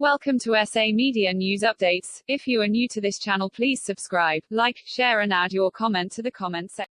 Welcome to SA Media News Updates. If you are new to this channel, please subscribe, like, share and add your comment to the comment section.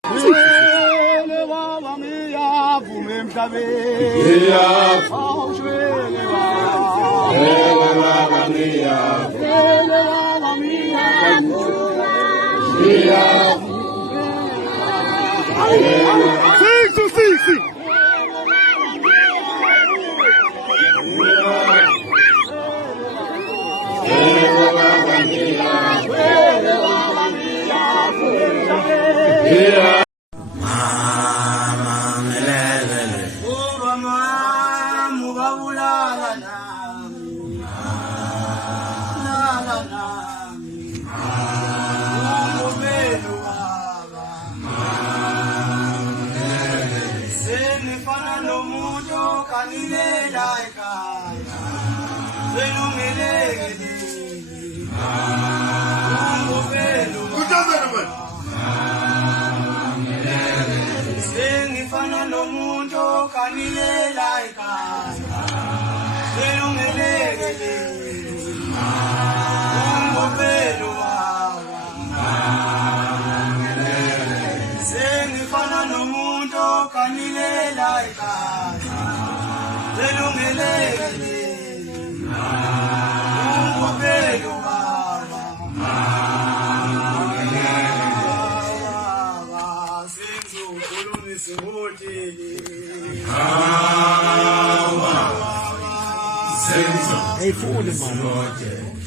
Hey, voelde man.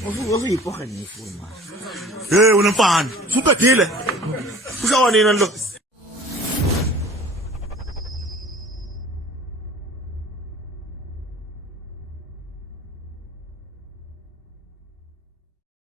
Of je pochen niet voelen man. Hey, unamfana. Supedile. Kushawa nini lo?